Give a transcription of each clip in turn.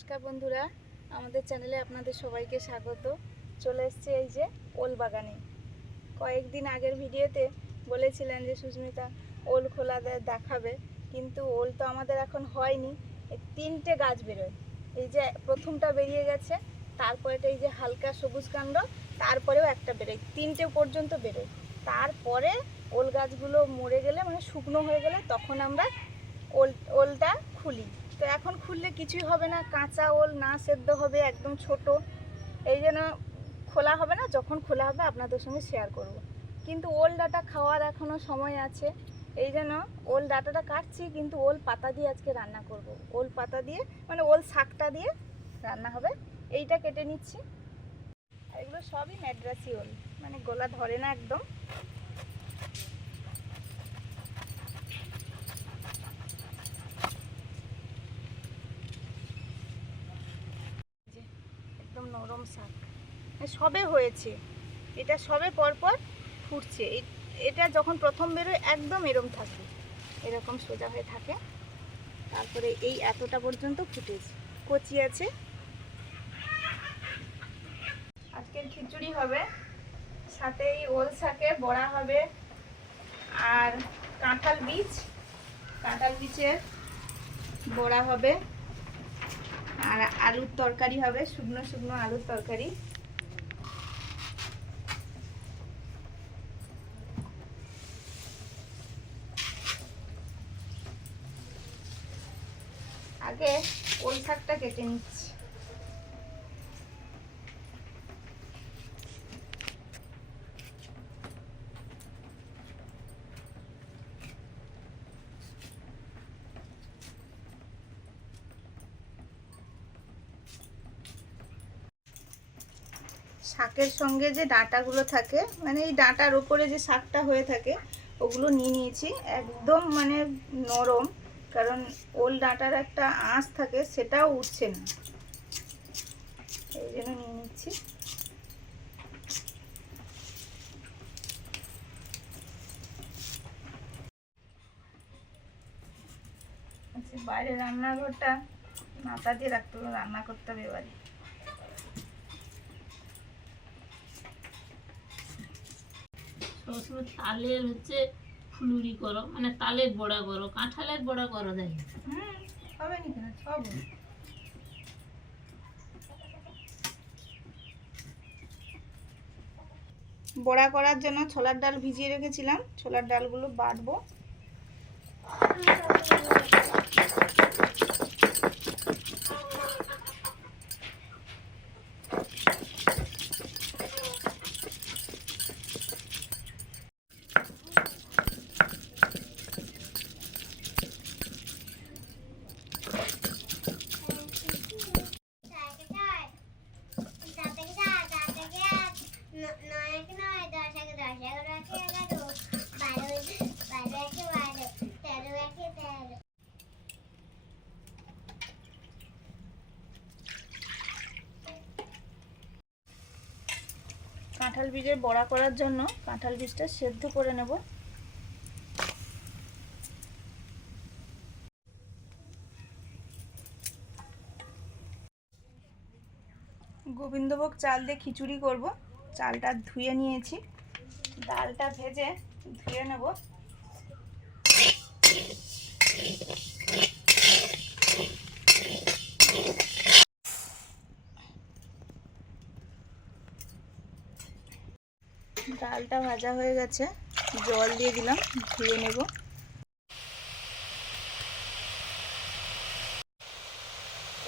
নমস্কার বন্ধুরা, আমাদের চ্যানেলে আপনাদের সবাইকে স্বাগত। চলে এসছে এই যে ওল বাগানে। কয়েকদিন আগের ভিডিওতে বলেছিলেন যে, সুস্মিতা, ওল খোলা দেখাবে। কিন্তু ওল তো আমাদের এখন হয়নি। তিনটে গাছ বেরোয়। এই যে প্রথমটা বেরিয়ে গেছে, তারপরেটা এই যে হালকা সবুজ কাণ্ড, তারপরেও একটা বেরোয়। তিনটে পর্যন্ত বেরোয়। তারপরে ওল গাছগুলো মরে গেলে মানে শুকনো হয়ে গেলে, তখন আমরা ওল, ওলটা খুলি। তো এখন খুললে কিছুই হবে না, কাঁচা ওল না সেদ্ধ হবে, একদম ছোট। এই যেন খোলা হবে না, যখন খোলা হবে আপনাদের সঙ্গে শেয়ার করব। কিন্তু ওল ডাটা খাওয়ার এখনও সময় আছে। এই যেন ওল ডাটাটা কাটছি, কিন্তু ওল পাতা দিয়ে আজকে রান্না করব। ওল পাতা দিয়ে মানে ওল শাকটা দিয়ে রান্না হবে। এইটা কেটে নিচ্ছি। এগুলো সবই ম্যাড্রাসি ওল মানে গোলা ধরে না একদম যে একদম নরম শাক। এ সবে হয়েছে। এটা সবে পরপর ফুটছে। এটা যখন প্রথম বেরোয় একদম এরম থাকে। এরকম সোজা হয়ে থাকে। তারপরে এই এতটা পর্যন্ত ফুটেছে। কচি আছে। আজকের খিচুড়ি হবে। সাথে এই ওল শাকের বড়া হবে। আর কাঁঠাল বীজ। কাঁঠাল বীজের বড়া হবে। আর আলুর তরকারি হবে শুকনো শুকনো আলুর তরকারি। আগে ওই শাকটা কেটে নিচ্ছি? শাকের সঙ্গে যে ডাঁটাগুলো থাকে মানে এই ডাঁটার ওপরে যে শাকটা হয়ে থাকে ওগুলো নিয়ে নিয়েছি। একদম মানে নরম কারণ ওল ডাঁটার একটা আঁশ থাকে সেটাও উঠছে না। এই জন্য নিয়ে নিচ্ছি। আচ্ছা, বাইরে রান্নাঘরটা মাথা দিয়ে রাখতে হবে রান্না করতে হবে এবারে। সবসময় তালের হচ্ছে ফুলুরি করো মানে তালের বড়া করো, কাঁঠালের বড়া করো হুম, হবে নি? সব বড়া করার জন্য ছোলার ডাল ভিজিয়ে রেখেছিলাম। ছোলার ডালগুলো বাটবো। কাঁঠাল বীজের বড়া করার জন্য কাঁঠাল বীজটা সেদ্ধ করে নেব। গোবিন্দভোগ চাল দিয়ে খিচুড়ি করব। চালটা ধুয়ে নিয়েছি। ডালটা ভেজে ধুয়ে নেব। ডালটা ভাজা হয়ে গেছে, জল দিয়ে দিলাম, ধুয়ে নেব।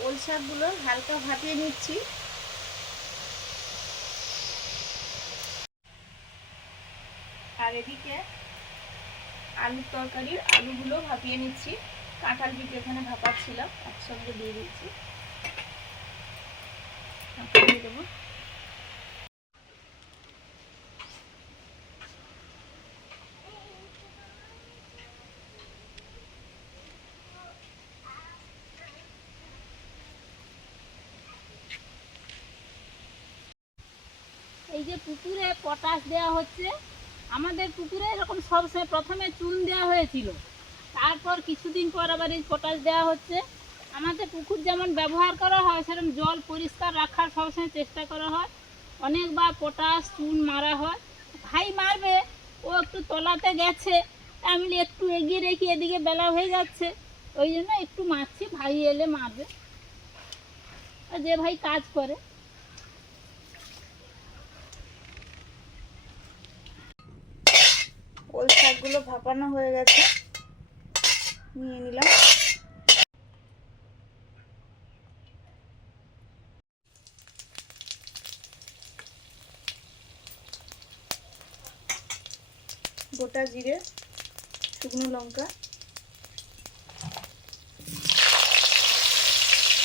ওল শাকগুলো হালকা ভাপিয়ে নিচ্ছি। আর এদিকে আলুর তরকারির আলুগুলো ভাপিয়ে নিচ্ছি। কাঁঠাল বীজ এখানে ভাপাচ্ছিলাম, একসঙ্গে দিয়ে দিচ্ছি। দেবো। এই যে পুকুরে পটাশ দেওয়া হচ্ছে, আমাদের পুকুরে এরকম সবসময় প্রথমে চুন দেওয়া হয়েছিল। তারপর কিছুদিন পর আবার এই পটাশ দেওয়া হচ্ছে। আমাদের পুকুর যেমন ব্যবহার করা হয়, সেরকম জল পরিষ্কার রাখার সবসময় চেষ্টা করা হয়। অনেকবার পটাশ, চুন মারা হয়। ভাই মারবে, ও একটু তলাতে গেছে। আমি একটু এগিয়ে রেখে এদিকে বেলা হয়ে যাচ্ছে। ওই জন্য একটু মারছি, ভাই এলে মারবে। যে ভাই কাজ করে। শাকগুলো ভাপানো হয়ে গেছে। নিয়ে নিলাম। গোটা জিরে শুকনো লঙ্কা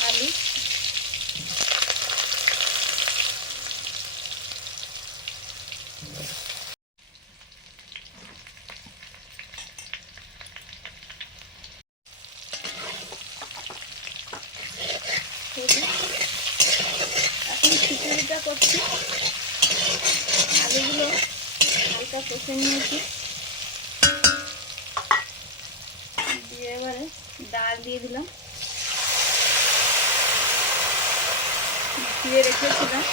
আলু হলুদ। এখন খিচুড়িটা করছি আলুগুলো হালকা কষে নিয়েছি দিয়ে এবারে ডাল দিয়ে দিলাম। দিয়ে রেখেছিলাম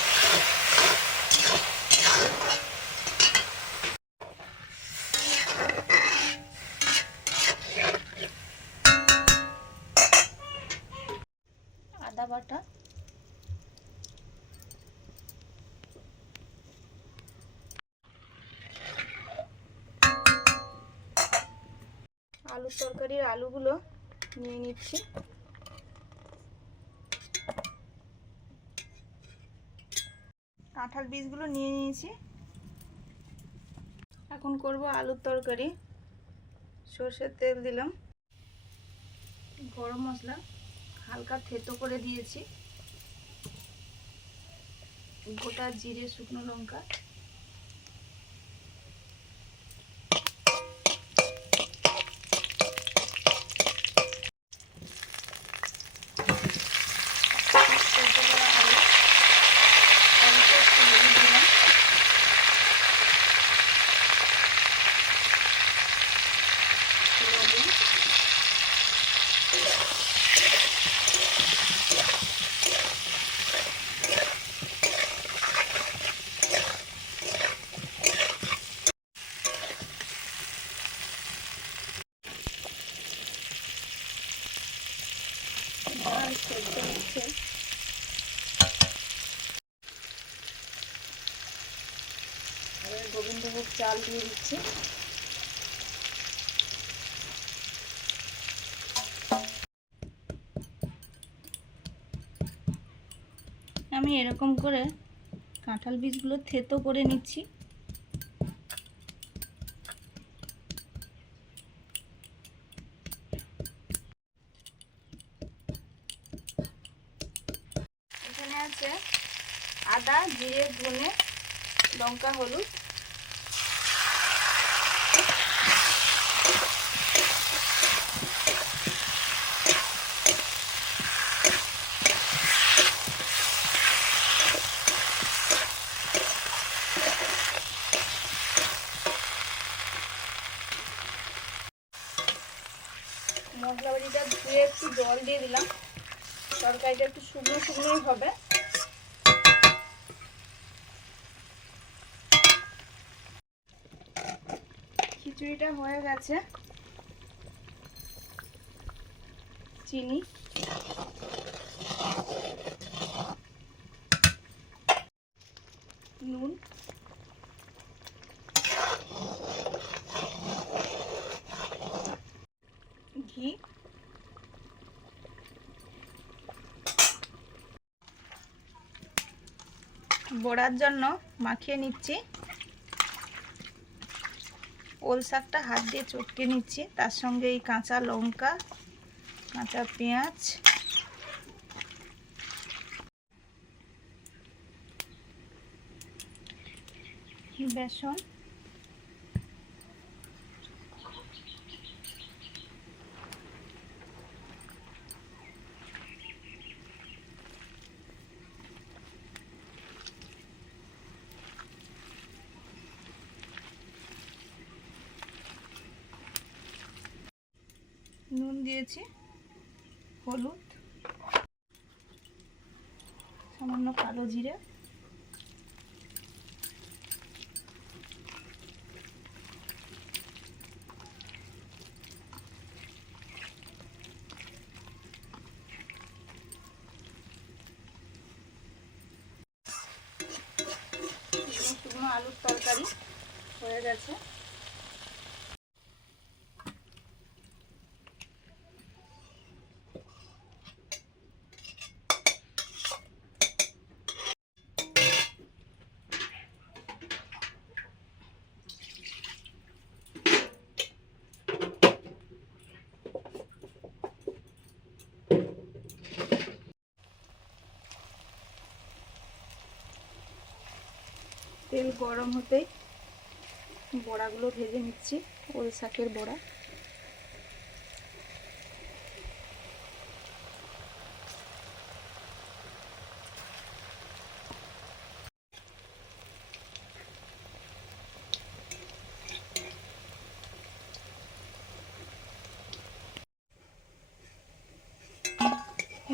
আদা বাটা আলুর তরকারির আলুগুলো নিচ্ছি কাঁঠাল বীজগুলো নিয়ে নিয়েছি। এখন করব আলুর তরকারি। সর্ষের তেল দিলাম। গরম মশলা হালকা থেতো করে দিয়েছি। গোটা জিরে, শুকনো লঙ্কা সেদ্ধ করা আলু অল্প একটু হলুদ দিলাম লবণ ডাল সেদ্ধ হচ্ছে এবারে গোবিন্দভোগ চাল দিয়ে দিচ্ছি। আমি এরকম করে কাঁঠাল বীজগুলো থেতো করে নিচ্ছি। এখানে আছে আদা, জিরে, ধনে, লঙ্কা, হলুদ মশলা বাড়িটা ধুয়ে একটু জল দিয়ে দিলাম তরকারিটা একটু শুকনো শুকনোই হবে খিচুড়িটা হয়ে গেছে। চিনি। নুন। ঘি। বড়ার জন্য মাখিয়ে নিচ্ছি। ওল শাকটা হাত দিয়ে চটকে নিচ্ছি। তার সঙ্গে এই কাঁচা লঙ্কা কাঁচা পেঁয়াজ। বেসন নুন দিয়েছি। হলুদ। সামান্য কালো জিরে। আলুর তরকারি হয়ে গেছে। তেল গরম হতেই বড়াগুলো ভেজে নিচ্ছি ওল শাকের বড়া।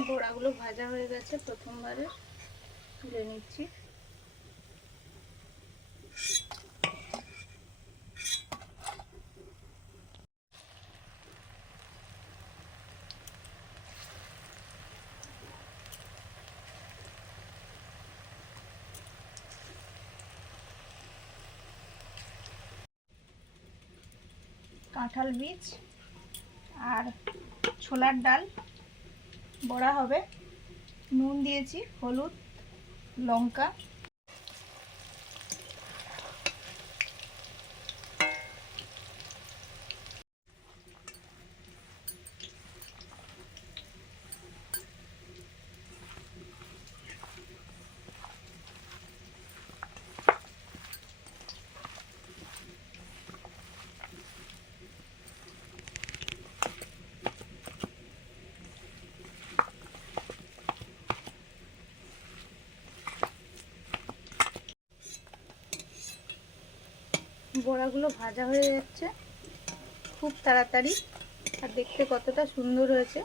বড়াগুলো ভাজা হয়ে গেছে, প্রথমবারে তুলে নিচ্ছি। কাঁঠাল বীজ আর ছোলার ডাল। বড়া হবে। নুন দিয়েছি হলুদ লঙ্কা। বড়াগুলো ভাজা হয়ে যাচ্ছে। খুব তাড়াতাড়ি। আর দেখতে কতটা সুন্দর হয়েছে।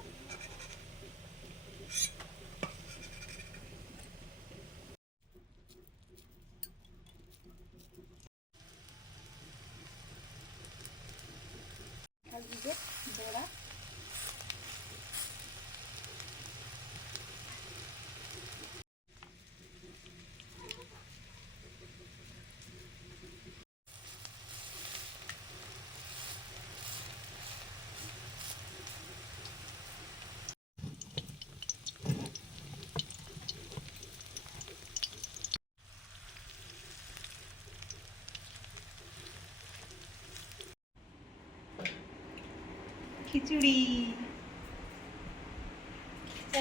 খিচুড়ি।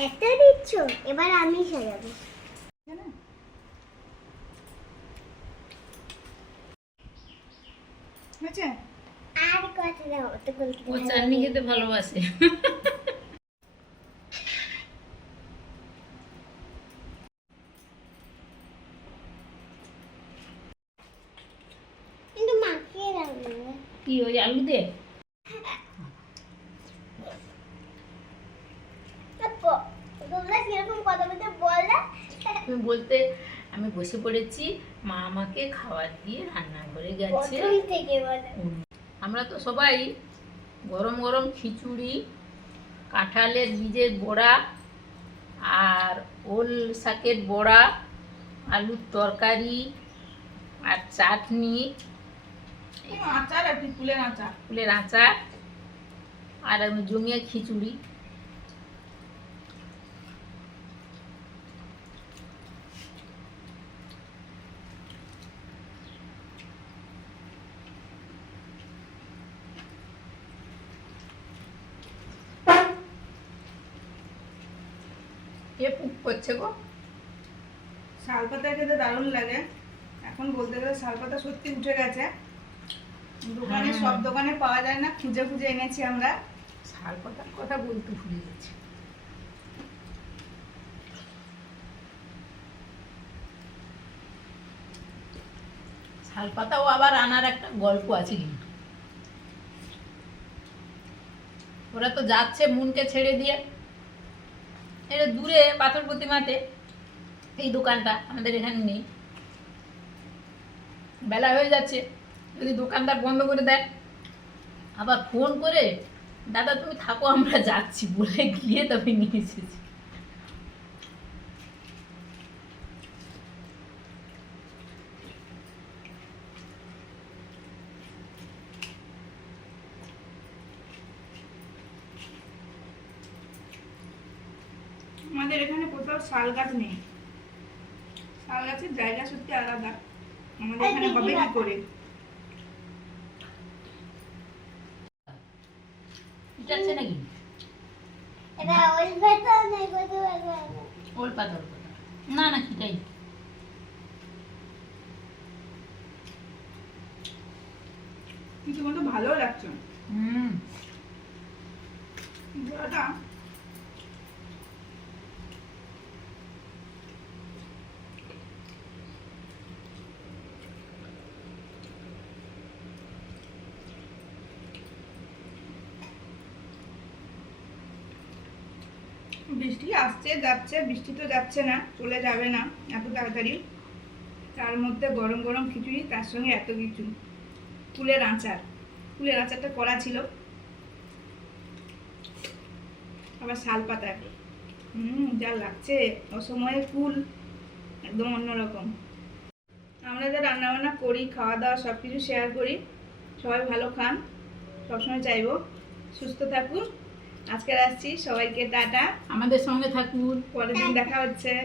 এটা দিচ্ছ? এবার আমি সাজাবো। হয়েছে আর কত দাও তো বলতে ও চাটনি খেতে ভালোবাসে কিন্তু মাখিয়ে দাও না কি ওই আলু দে আপু, তোমরা কীরকম কথা বলতে বললে আমি বলতে পড়েছি মা আমাকে খাবার দিয়ে রান্না করে গেছে। আমরা তো সবাই গরম গরম খিচুড়ি কাঁঠালের বীজের বড়া আর ওল শাকের বড়া আলুর তরকারি আর চাটনি। আচার আর কি ফুলের আচার। ফুলের আচার আর আমি জমিয়ে খিচুড়ি কে করছে গো? শাল পাতা খেতে দারুণ লাগে। এখন বলতে গেলে শাল পাতা সত্যি উঠে গেছে। দোকানে হ্যাঁ। সব দোকানে পাওয়া যায় না খুঁজে খুঁজে এনেছি আমরা। শাল পাতার কথা বলতে ভুলে গেছি। শাল পাতাও আবার আনার একটা গল্প আছে কিন্তু। ওরা তো যাচ্ছে মনকে ছেড়ে দিয়ে। এটা দূরে পাথর প্রতিমাতে এই দোকানটা আমাদের এখানে নেই। বেলা হয়ে যাচ্ছে, যদি দোকানদার বন্ধ করে দেয়। আবার ফোন করে, দাদা তুমি থাকো, আমরা যাচ্ছি। বলে গিয়ে তবে নিয়ে এসেছি আমাদের এখানে কোথাও শাল গাছ নেই। শাল গাছের জায়গা সত্যি আলাদা। আমাদের এখানে হবে কি করে? এটা নাকি? এটা ওই ভেতর নেই কত ভেতর ওল না না কিটাই মতো ভালো লাগছে। হুম। বৃষ্টি আসছে, যাচ্ছে, বৃষ্টি তো যাচ্ছে না, চলে যাবে না এত তাড়াতাড়ি। তার মধ্যে গরম গরম খিচুড়ি, তার সঙ্গে এত কিছু। ফুলের আচার। ফুলের আচারটা করা ছিল। আবার শাল পাতা। হুম, যা লাগছে। অসময়ে ফুল, একদম অন্যরকম। আমরা যা রান্নাবান্না করি, খাওয়া দাওয়া সব কিছু শেয়ার করি, সবাই ভালো খান। সবসময় চাইব, সুস্থ থাকুন। আজকে আসছি সবাইকে টাটা। আমাদের সঙ্গে থাকুন। পরের দিন দেখা হচ্ছে।